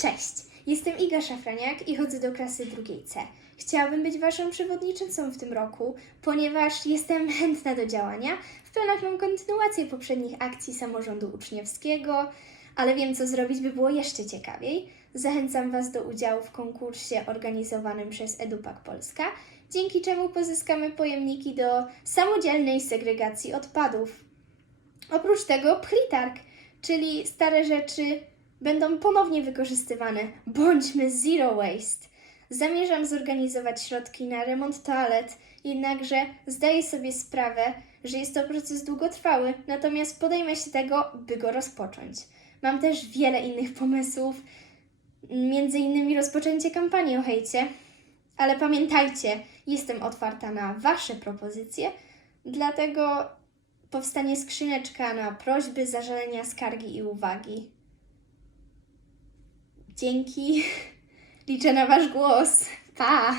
Cześć, jestem Iga Szafraniak i chodzę do klasy drugiej C. Chciałabym być Waszą przewodniczącą w tym roku, ponieważ jestem chętna do działania. W planach mam kontynuację poprzednich akcji samorządu uczniowskiego, ale wiem, co zrobić, by było jeszcze ciekawiej. Zachęcam Was do udziału w konkursie organizowanym przez EduPak Polska, dzięki czemu pozyskamy pojemniki do samodzielnej segregacji odpadów. Oprócz tego plitark, czyli stare rzeczy będą ponownie wykorzystywane. Bądźmy zero waste. Zamierzam zorganizować środki na remont toalet, jednakże zdaję sobie sprawę, że jest to proces długotrwały, natomiast podejmę się tego, by go rozpocząć. Mam też wiele innych pomysłów, między innymi rozpoczęcie kampanii o hejcie, ale pamiętajcie, jestem otwarta na Wasze propozycje, dlatego powstanie skrzyneczka na prośby, zażalenia, skargi i uwagi. Dzięki. Liczę na Wasz głos. Pa!